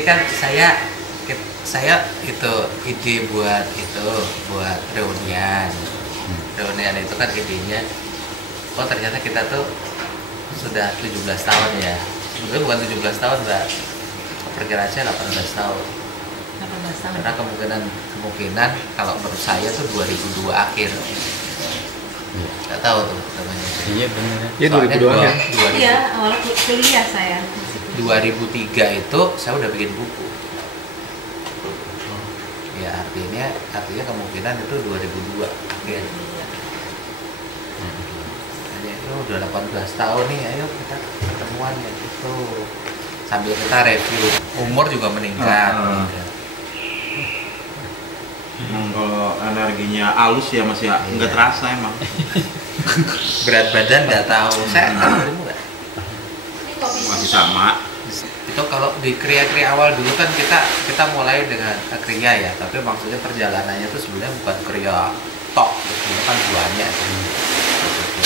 ini kan saya itu ide buat reunian. Reunian itu kan idenya, oh ternyata kita tuh sudah 17 tahun ya. Sebenarnya bukan 17 tahun, Mbak. Perkiraan saya 18 tahun. 18 tahun. Karena kemungkinan kalau menurut saya tuh 2002 akhir. Nggak tahu tuh namanya. Iya benar. Ya 2002 ya. Iya, awal kuliah saya. 2003 itu saya udah bikin buku. Ya artinya kemungkinan itu 2002 akhir. Jadi itu udah 18 tahun nih, ayo kita ketemuan ya gitu. Sambil kita review, umur juga meningkat. Emang kalau energinya halus ya masih nggak terasa emang. Berat badan nggak tahu. Saya tahu nggak? Masih sama. Itu kalau di kriya-kriya awal dulu kan kita mulai dengan kriya ya, tapi maksudnya perjalanannya itu sebenarnya bukan kriya tok, sebenarnya kan banyak.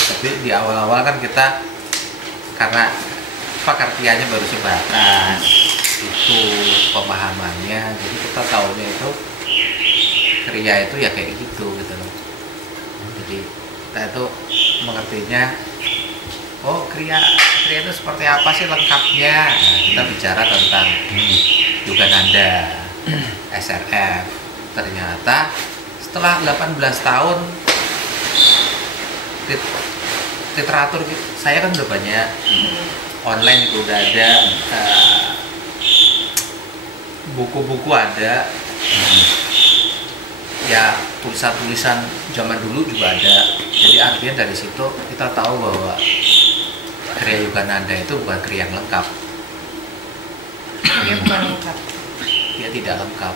Tapi di awal-awal kan kita karena krianya baru sebatas itu pemahamannya, jadi kita tahunya itu kriya itu ya kayak gitu loh. Jadi kita itu mengertinya, oh kriya itu seperti apa sih lengkapnya. Nah, kita bicara tentang Yogananda, SRF. Ternyata setelah 18 tahun literatur saya kan udah banyak, online juga udah ada, buku-buku ada, ya tulisan-tulisan zaman dulu juga ada. Jadi artinya dari situ kita tahu bahwa kriya Yogananda itu bukan kriya yang lengkap. Kriya bukan lengkap. Dia tidak lengkap.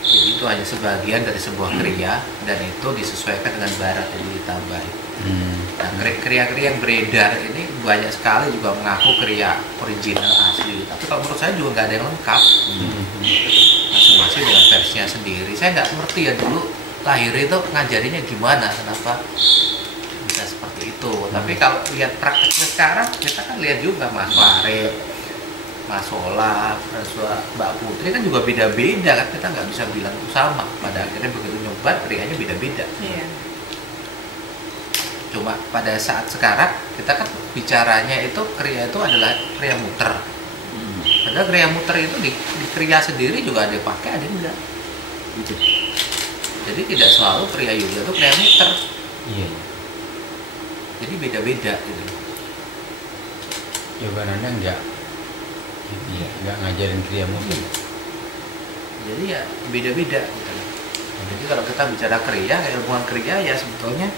Jadi itu hanya sebagian dari sebuah kriya dan itu disesuaikan dengan barat yang ditambahi. Nah, kriya-kriya yang beredar ini banyak sekali juga mengaku kriya original asli. Tapi kalau menurut saya juga nggak ada yang lengkap. Masing-masing dengan versinya sendiri. Saya nggak ngerti ya dulu lahir itu ngajarinya gimana, kenapa bisa seperti itu. Tapi kalau lihat prakteknya sekarang, kita kan lihat juga Mas Farid, Mas Solah, Mbak Putri kan juga beda-beda kan, kita nggak bisa bilang itu sama. Pada akhirnya begitu nyoba, krianya beda-beda. Iya. Cuma pada saat sekarang kita kan bicaranya itu kriya itu adalah kriya muter. Padahal kriya muter itu di kriya sendiri juga ada yang pakai, ada yang enggak. Gitu. Jadi tidak selalu kriya yoga itu kriya muter. Iya. Jadi beda-beda gitu. Yogananda enggak ngajarin kriya muter. Jadi ya beda-beda gitu. Jadi kalau kita bicara kriya, ilmuwan kriya ya sebetulnya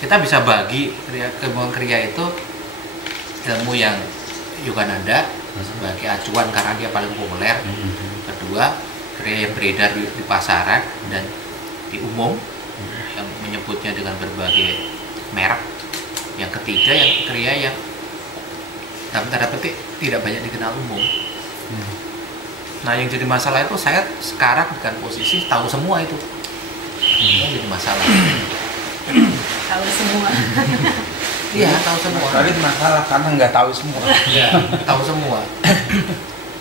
kita bisa bagi ilmuwan kriya itu ilmu yang Yogananda sebagai acuan karena dia paling populer. Kedua, kriya yang beredar di pasaran dan di umum yang menyebutnya dengan berbagai merek. Yang ketiga yang kriya yang dalam tanda petik tidak banyak dikenal umum. Nah yang jadi masalah itu saya sekarang dengan posisi tahu semua itu. Yang jadi masalah. Tahu semua. Iya tahu semua. Tadi masalah karena nggak tahu semua. Iya tahu semua.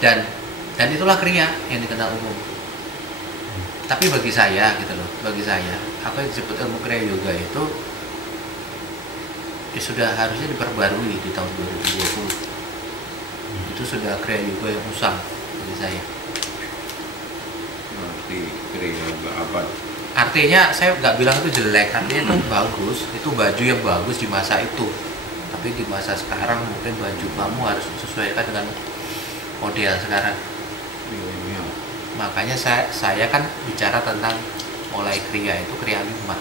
Dan itulah kriya yang dikenal umum. Tapi bagi saya gitu loh, bagi saya apa yang disebut ilmu kriya yoga itu ya sudah harusnya diperbarui di tahun 2020. Itu sudah kriya yoga yang usang bagi saya. Berarti kriya yoga apa? Artinya saya nggak bilang itu jelek, artinya itu bagus, itu baju yang bagus di masa itu. Tapi di masa sekarang mungkin baju kamu harus disesuaikan dengan model sekarang. Makanya saya kan bicara tentang mulai kriya itu kriya 5,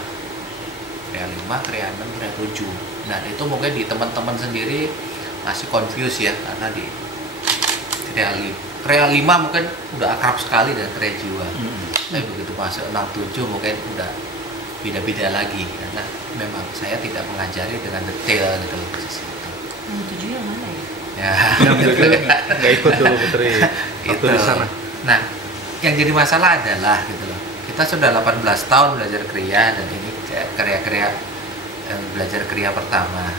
kriya 5, kriya 6, kriya 7. Nah itu mungkin di teman-teman sendiri masih confuse ya, karena di kriya 5 mungkin udah akrab sekali dengan kriya jiwa. Tapi begitu masuk 6, 7 mungkin udah beda-beda lagi, karena memang saya tidak mengajari dengan detail gitu loh posisi itu. 7 yang mana ya? Ya, Nggak ikut dulu Putri waktu di sana. Nah, yang jadi masalah adalah gitu loh. Kita sudah 18 tahun belajar kriya dan ini kriya-kriya belajar kriya pertama.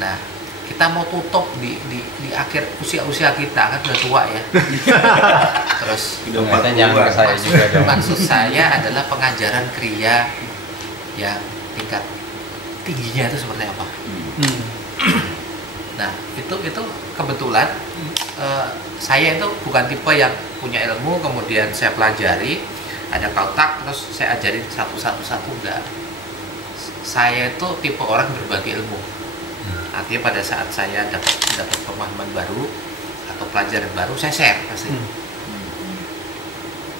Nah, kita mau tutup di akhir usia kita kan udah tua ya. Terus Udah Ternyata 40-an. jangan ke saya juga dong. maksud saya adalah pengajaran kriya yang tingkat tingginya itu seperti apa. Nah itu kebetulan saya itu bukan tipe yang punya ilmu kemudian saya pelajari ada kautak terus saya ajarin satu enggak. Saya itu tipe orang berbagi ilmu. Artinya pada saat saya dapat pemahaman baru atau pelajaran baru saya share pasti.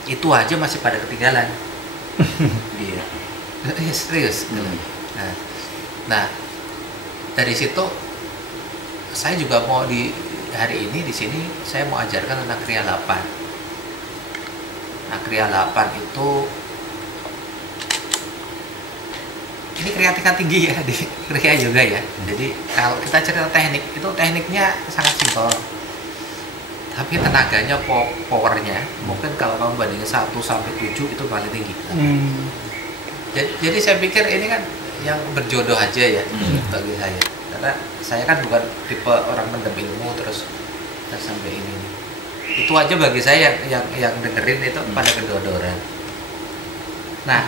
Itu aja masih pada ketinggalan. Iya. Serius. Nah dari situ saya juga mau di hari ini di sini saya mau ajarkan tentang Kriya 8. Nah Kriya 8 itu ini kriya tingkat tinggi ya di kriya yoga ya. Jadi kalau kita cerita teknik itu tekniknya sangat simpel. Tapi tenaganya, powernya mungkin kalau kamu bandingin 1 sampai 7 itu paling tinggi. Jadi saya pikir ini kan yang berjodoh aja ya bagi saya. Karena saya kan bukan tipe orang mendem ilmu terus sampai ini. Itu aja bagi saya yang dengerin itu pada kedodoran. Nah,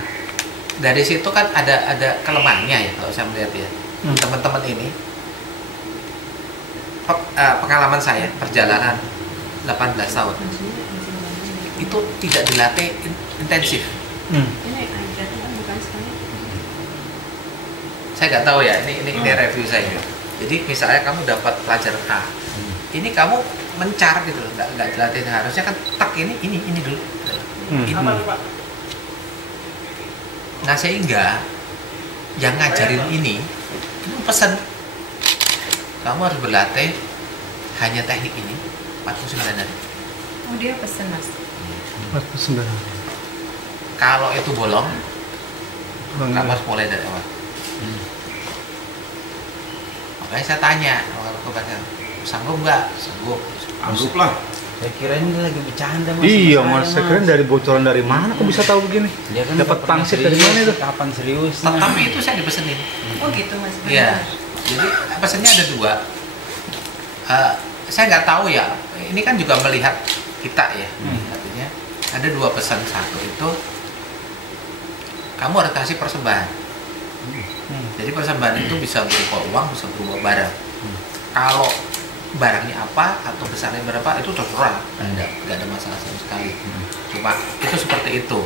dari situ kan ada kelemahannya ya kalau saya melihat ya. Teman-teman ini pengalaman saya perjalanan 18 tahun itu tidak dilatih intensif. Ini aja kan bukan sekali. Saya nggak tahu ya, ini review saya. Jadi misalnya kamu dapat pelajaran A, ini kamu mencar gitu loh, nggak dilatih. Harusnya kan tak ini dulu. Ini. Nah sehingga yang ngajarin ini pesan kamu harus berlatih hanya teknik ini 49 hari. Oh dia pesen mas. Kalau itu bolong, kamu harus mulai dari awal. Makanya saya tanya kepada sanggup nggak? Sanggup. Anggap lah. Saya kira ini lagi bercanda mas. Iya sama mas, saya, saya kira dari bocoran dari mana kok bisa tahu begini? Dia kan Dapat nggak pernah pangsit dari serius, mana itu? Kapan serius? Tapi itu saya dipesenin. Oh gitu mas. Iya. Jadi pesannya ada 2. Saya nggak tahu ya. Ini kan juga melihat kita ya. Artinya ada 2 pesan. Satu itu kamu harus kasih persembahan. Jadi persembahan itu bisa berupa uang, bisa berupa barang. Kalau barangnya apa atau besarnya berapa itu terserah, nggak ada masalah sama sekali. Cuma itu seperti itu.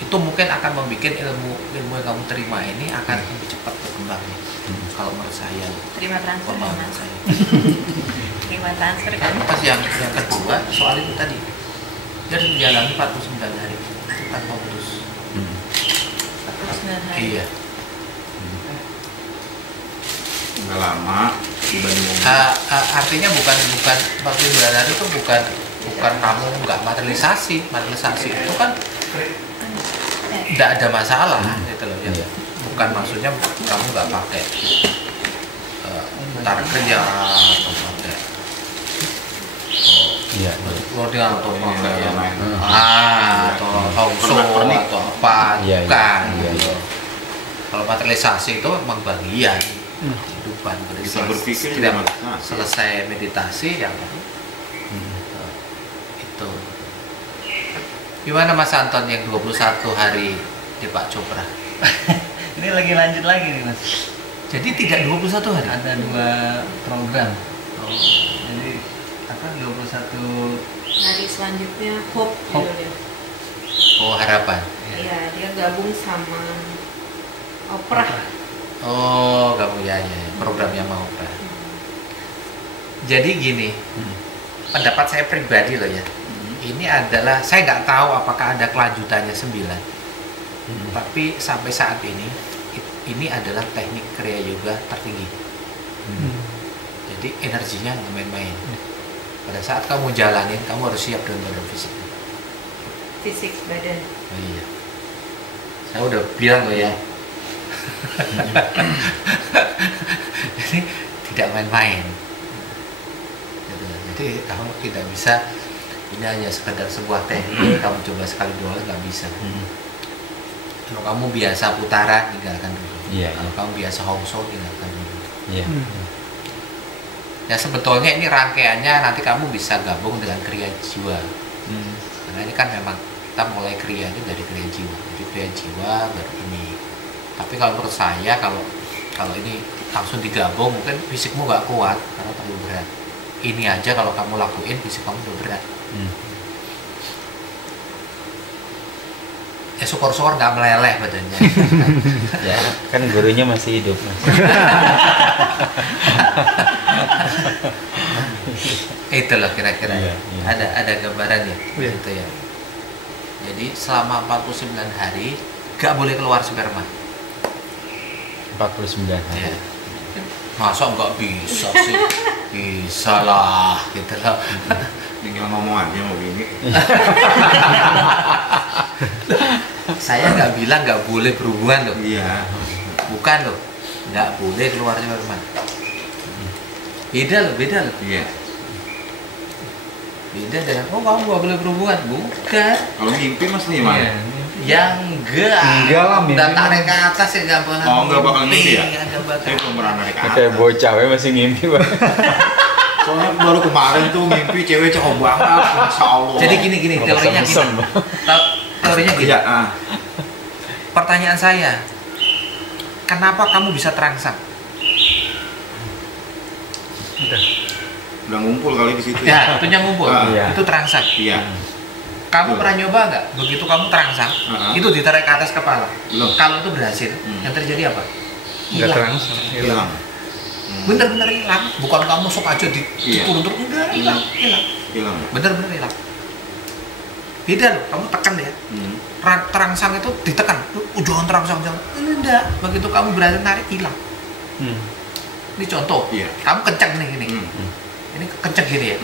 Itu mungkin akan membuat ilmu yang kamu terima ini akan lebih cepat berkembangnya. Kalau menurut saya, Terima transfer ya pemahaman mas. saya. Terima transfer kan. Karena pas yang kedua soal itu tadi dia harus menjalani 49 hari tanpa putus. 49 hari. Iya. Nggak lama dibanding Artinya bukan 49 hari itu bukan kamu nggak materialisasi itu kan tidak ada masalah gitu loh ya. Bukan maksudnya kamu nggak pakai tar kerja atau pakai Iya. loading atau pakai yang lain. atau hongso atau apa Iya, bukan iya. gitu. Kalau materialisasi itu memang bagian kehidupan. Bisa berpikir tidak juga materialisasi. selesai meditasi yang itu. Gimana Mas Anton yang 21 hari di Pak Chopra? Ini lagi lanjut lagi nih mas. Jadi tidak 21 hari. Ada 2 program. Oh. Jadi apa 21 Hari selanjutnya Hope Hope. judulnya. Oh, harapan. Iya dia gabung sama Oprah. Oh, kamu ya, programnya mau Pak. Jadi gini, pendapat saya pribadi loh ya. Ini adalah saya nggak tahu apakah ada kelanjutannya 9. Tapi sampai saat ini adalah teknik Kriya Yoga tertinggi. Jadi energinya nggak main-main. Pada saat kamu jalanin, kamu harus siap dengan badan fisik. Fisik badan. Oh iya. Saya udah bilang loh ya. Jadi tidak main-main. Gitu. Jadi kamu tidak bisa ini hanya sekedar sebuah teknik kamu coba sekali dua nggak bisa. Kalau kamu biasa putaran tinggalkan dulu. Iya, Kalau kamu biasa hongso tinggalkan dulu. Iya. Ya sebetulnya ini rangkaiannya nanti kamu bisa gabung dengan kriya jiwa. Karena ini kan memang kita mulai krianya dari kriya jiwa. Jadi kriya jiwa baru ini. Tapi kalau menurut saya kalau ini langsung digabung mungkin fisikmu nggak kuat karena terlalu berat. Ini aja kalau kamu lakuin fisik kamu udah berat. Ya syukur-syukur nggak meleleh badannya. Ya, kan gurunya masih hidup, Mas. Itu loh kira-kira Iya, ya. iya. Ada gambarannya Iya. gitu ya. Jadi selama 49 hari nggak boleh keluar sperma. 49 hari. Ya. Masa nggak bisa sih? Bisa lah, gitu loh. Tinggal ngomong aja mau gini. Saya nggak bilang nggak boleh berhubungan loh, Iya. bukan loh, nggak boleh keluar sperma. Beda loh, Iya. beda dengan oh kamu nggak boleh berhubungan, bukan. Kalau mimpi mas nih mas. Yang enggak lah, mimpi udah mah. tarik ke atas ya nggak bakal Oh, nggak bakal mimpi ya? nggak bakal. Saya belum pernah narik ke Kayak atas. bocah we masih ngimpi, Bang. Soalnya baru kemarin tuh mimpi cewek cakep banget, masya Allah. Jadi gini teorinya gini. Mesem. Teorinya gini. Iya. Pertanyaan saya, kenapa kamu bisa terangsang? Udah ngumpul kali di situ Ya, itu yang ngumpul. Iya. Itu terangsang. Iya. Kamu Betul. pernah nyoba nggak? Begitu kamu terangsang, itu ditarik ke atas kepala. Belum. Kalau itu berhasil, yang terjadi apa? Nggak Hilang. terangsang. Hilang. Bener-bener hilang. Bukan kamu sok aja Iya. turun terus enggak hilang. Hilang. Bener-bener hilang. Beda loh, kamu tekan ya. Terangsang itu ditekan. Jangan terangsang, jangan. Enggak. Begitu kamu berhasil narik hilang. Ini contoh. Iya. Kamu kencang nih gini. Ini kencang gini ya.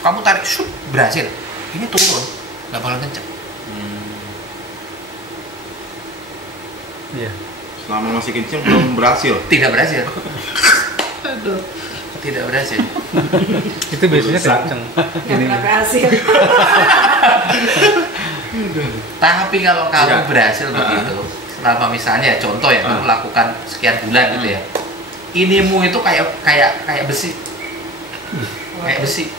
Kamu tarik, shoot, berhasil. Ini turun, nggak bakal kencang. Iya. Selama masih kenceng belum berhasil. Tidak berhasil. Tidak berhasil. Itu biasanya kenceng. Nggak pernah berhasil. Tapi kalau kamu Iya. berhasil begitu, selama misalnya contoh ya, kamu lakukan sekian bulan gitu ya, inimu itu kayak besi, kayak besi.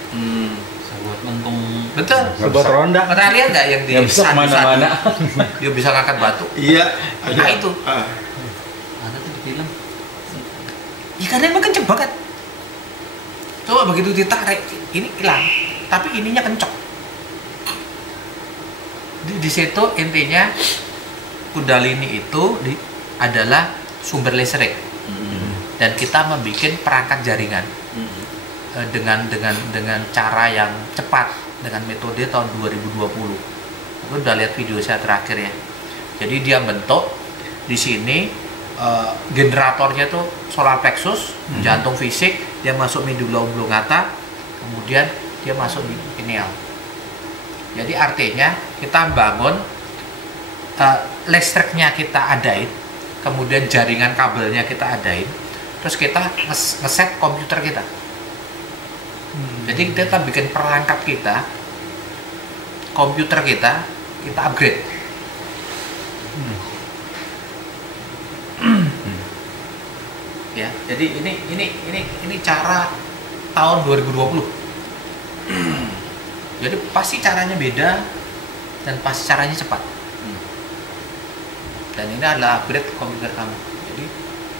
Buat mentung. Betul. Buat ronda. Pernah lihat nggak yang di Nggak bisa sadu-sadu, kemana-mana. dia bisa ngangkat batu? Iya. Nah, itu. Ada tuh di film. Ya karena emang kenceng banget. Coba begitu ditarik, ini hilang, tapi ininya kencok. Di situ intinya Kundalini itu adalah sumber listrik dan kita membuat perangkat jaringan dengan cara yang cepat dengan metode tahun 2020. Aku udah lihat video saya terakhir ya. Jadi dia bentuk di sini generatornya tuh solar plexus, jantung fisik, dia masuk medulla oblongata, kemudian dia masuk di pineal. Jadi artinya kita bangun listriknya kita adain, kemudian jaringan kabelnya kita adain, terus kita ngeset komputer kita. Jadi kita bikin perangkat kita, komputer kita upgrade. Ya, jadi ini cara tahun 2020. Jadi pasti caranya beda dan pasti caranya cepat. Dan ini adalah upgrade komputer kamu. Jadi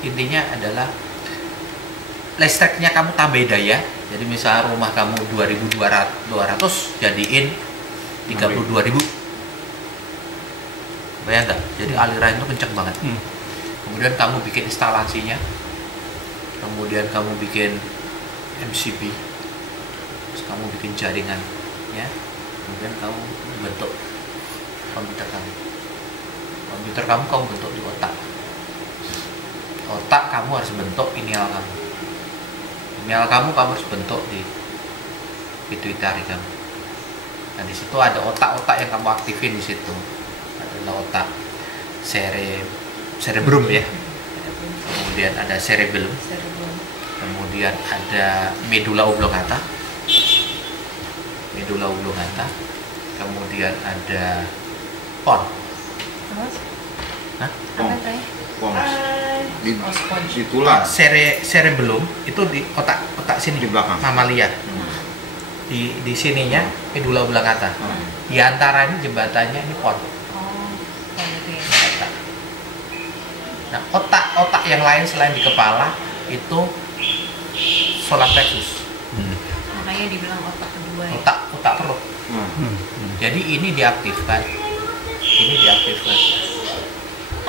intinya adalah listriknya kamu tambah daya. Jadi misalnya rumah kamu 2.200 jadiin 32.000. Bayang nggak? Jadi aliran itu kenceng banget. Kemudian kamu bikin instalasinya, kemudian kamu bikin MCB, terus kamu bikin jaringan, ya. Kemudian kamu bentuk komputer kamu. Komputer kamu bentuk di otak. Otak kamu harus bentuk pineal kamu. Pineal kamu harus bentuk di pituitari kamu. Nah di situ ada otak-otak yang kamu aktifin di situ. Adalah otak cerebrum ya. Kemudian ada cerebellum. Kemudian ada medulla oblongata. Kemudian ada pons. Hah? Apa teh? Pons. Ah, Di tulang. Cerebellum itu di otak otak sini Di belakang. mamalia. Di sininya medula oblongata. Di antara ini jembatannya ini pon. Oh, kayak gitu ya. Nah, otak yang lain selain di kepala itu solar plexus, Makanya dibilang otak kedua ya. otak perut. Jadi ini diaktifkan.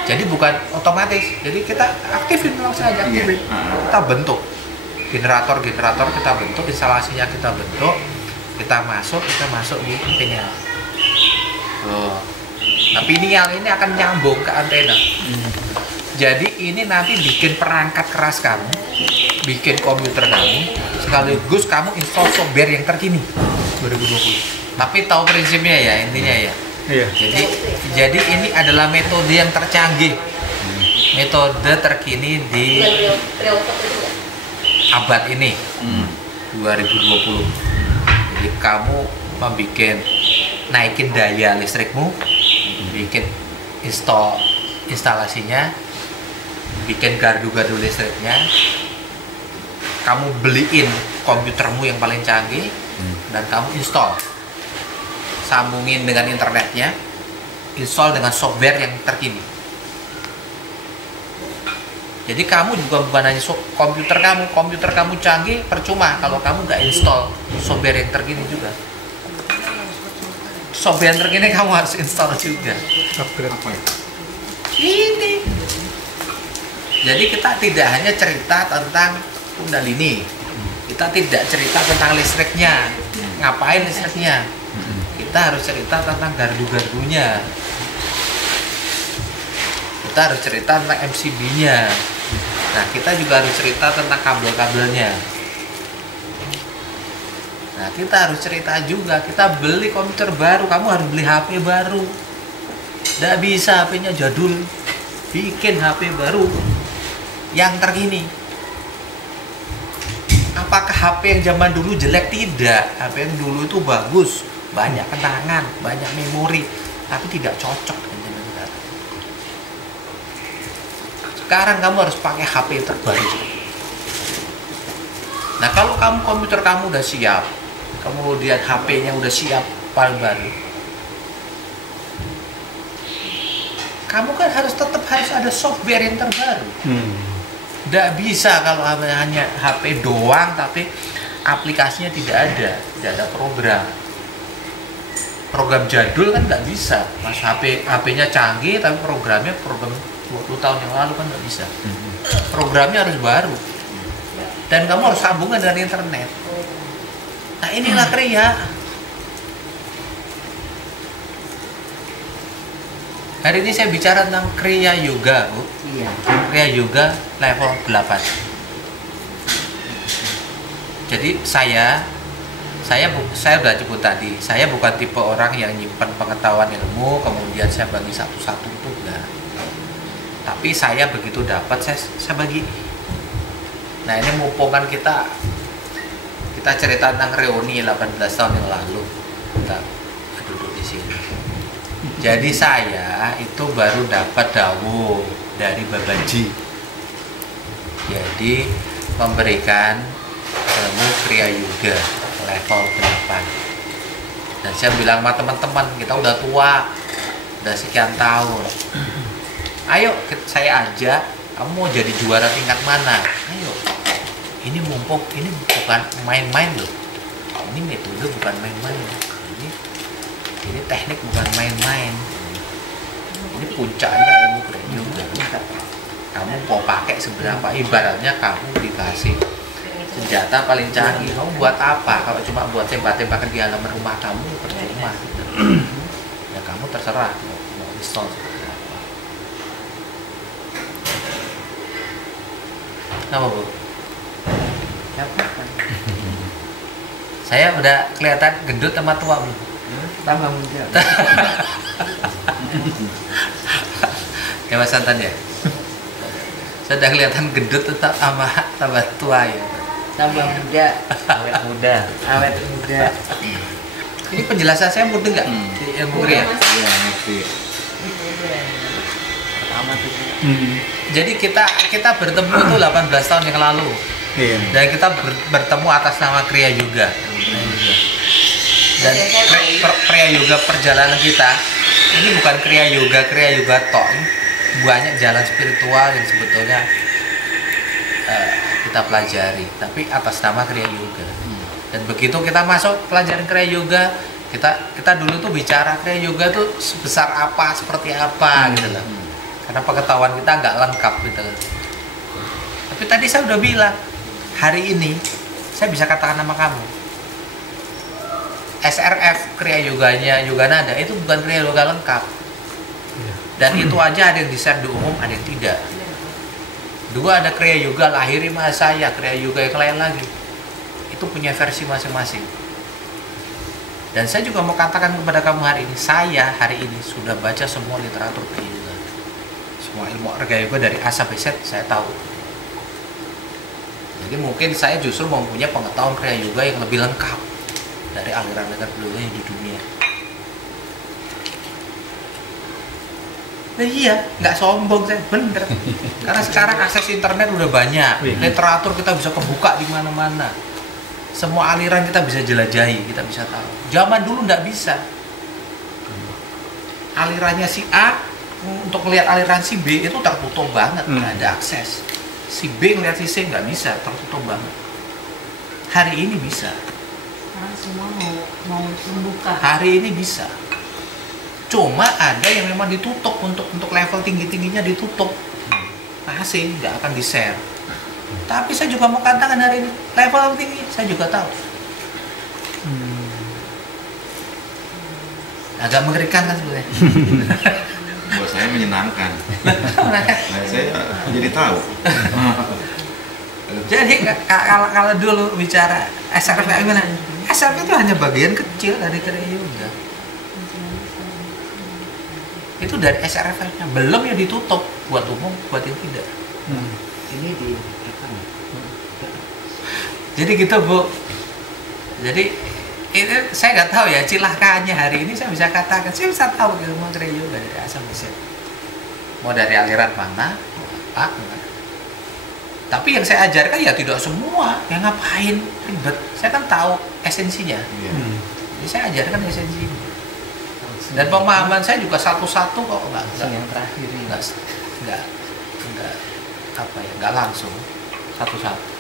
Jadi bukan otomatis. Jadi kita aktifin langsung aja aktifin. Kita bentuk generator kita bentuk, instalasinya kita bentuk, kita masuk di pineal. Oh. Nah, pineal ini akan nyambung ke antena. Jadi ini nanti bikin perangkat keras kamu, bikin komputer kamu, sekaligus kamu install software yang terkini 2020. Tapi tahu prinsipnya ya, intinya ya. Iya. Jadi ini adalah metode yang tercanggih, metode terkini di abad ini 2020. Jadi kamu membuat naikin daya listrikmu, bikin instalasinya, bikin gardu-gardu listriknya, kamu beliin komputermu yang paling canggih dan kamu install, sambungin dengan internetnya, install dengan software yang terkini. Jadi kamu juga bukan hanya komputer kamu canggih, percuma kalau kamu nggak install software yang terkini juga. Software yang terkini kamu harus install juga. Upgrade. Apa ya? Ini. Jadi kita tidak hanya cerita tentang Kundalini, kita tidak cerita tentang listriknya, ngapain listriknya. Kita harus cerita tentang gardu-gardunya. Kita harus cerita tentang MCB-nya. Nah, kita juga harus cerita tentang kabel-kabelnya. Nah, kita harus cerita juga, kita beli komputer baru, kamu harus beli HP baru. Nggak bisa HP-nya jadul, bikin HP baru yang terkini. Apakah HP yang zaman dulu jelek? Tidak. HP yang dulu itu bagus, banyak kenangan, banyak memori, tapi tidak cocok dengan zaman sekarang. Sekarang kamu harus pakai HP terbaru. Nah, kalau komputer kamu udah siap, kemudian HP-nya udah siap paling baru, kamu kan tetap harus ada software yang terbaru. Nggak bisa kalau hanya HP doang tapi aplikasinya tidak ada program jadul kan nggak bisa. Mas HP-nya canggih tapi program 20 tahun yang lalu kan nggak bisa. Programnya harus baru dan kamu harus sambungan dengan internet. Nah, inilah kriya. Hari ini saya bicara tentang Kriya Yoga, Bu. Iya. Kriya Yoga level 8. Jadi saya udah sebut tadi, saya bukan tipe orang yang nyimpan pengetahuan ilmu kemudian saya bagi satu-satu, itu enggak. Tapi saya begitu dapat saya bagi. Nah, ini mumpung kan kita cerita tentang reuni 18 tahun yang lalu. Kita duduk di sini. Jadi saya itu baru dapat dawuh dari Babaji. Jadi memberikan ilmu Kriya Yoga level 8. Dan saya bilang sama teman-teman, kita udah tua, udah sekian tahun. Ayo saya ajak, kamu mau jadi juara tingkat mana? Ayo. Ini mumpung, ini bukan main-main loh. Ini metode bukan main-main. Ini teknik bukan main-main. Ini puncaknya ilmu Kriya Yoga. Kamu mau pakai seberapa? Ibaratnya kamu dikasih senjata paling canggih, kamu buat apa? Kalau cuma buat tembak-tembakan di halaman rumah kamu, percuma. Ya kamu terserah mau install seperti apa. Apa, Bu? Saya udah kelihatan gendut sama tua belum? Tambah muda. Ya Mas Santan ya? Saya udah kelihatan gendut tetap sama tambah tua ya. Tambah muda. Awet muda. Awet muda. Ini penjelasan saya mudah nggak? Di ilmu Kriya? Iya, ngerti. Pertama tuh. Jadi kita bertemu itu 18 tahun yang lalu. Iya. Dan kita bertemu atas nama Kriya Yoga. Dan Kriya Yoga perjalanan kita ini bukan Kriya Yoga tok. Ini banyak jalan spiritual yang sebetulnya kita pelajari, tapi atas nama Kriya Yoga. Dan begitu kita masuk pelajaran Kriya Yoga, kita dulu tuh bicara Kriya Yoga tuh sebesar apa, seperti apa gitu loh. Karena pengetahuan kita nggak lengkap gitu loh. Tapi tadi saya udah bilang, hari ini saya bisa katakan nama kamu. SRF Kriya Yoganya Yoganada itu bukan Kriya Yoga lengkap. Dan itu aja ada yang di-share di umum, ada yang tidak. Dua, ada Kriya Yoga lahiri Mahasaya, Kriya Yoga yang lain lagi. Itu punya versi masing-masing. Dan saya juga mau katakan kepada kamu hari ini, saya hari ini sudah baca semua literatur Kriya Yoga. Semua ilmu Kriya Yoga dari A sampai Z saya tahu. Jadi mungkin saya justru mempunyai pengetahuan Kriya Yoga yang lebih lengkap dari aliran-aliran dulunya di dunia. Nah iya, nggak sombong saya, bener. Karena sekarang akses internet udah banyak, literatur kita bisa kebuka di mana-mana. Semua aliran kita bisa jelajahi, kita bisa tahu. Zaman dulu nggak bisa. Alirannya si A, untuk melihat aliran si B itu tertutup banget, nggak ada akses. Si B ngeliat si C nggak bisa, tertutup banget. Hari ini bisa. Sekarang semua mau membuka. Hari ini bisa. Cuma ada yang memang ditutup untuk level tinggi-tingginya ditutup. Masih nggak akan di-share. Tapi saya juga mau katakan hari ini level tinggi saya juga tahu. Agak mengerikan kan sebenarnya. Buat saya menyenangkan. Nah, saya jadi tahu. Jadi kalau dulu bicara SRF kayak gimana? SRF itu hanya bagian kecil dari Kriya Yoga. Itu dari SRF-nya, belum ya ditutup buat umum, buat yang tidak. Ini di Jadi gitu Bu. Jadi ini saya nggak tahu ya, cilakanya hari ini saya bisa katakan, saya bisa tahu ilmu Kriya Yoga dari A sampai Z. Mau dari aliran mana, apa, enggak. Tapi yang saya ajarkan ya tidak semua, yang ngapain ribet. Saya kan tahu esensinya. Jadi saya ajarkan esensinya. Dan pemahaman saya juga satu-satu kok enggak yang terakhir ini. enggak apa ya, enggak langsung satu-satu.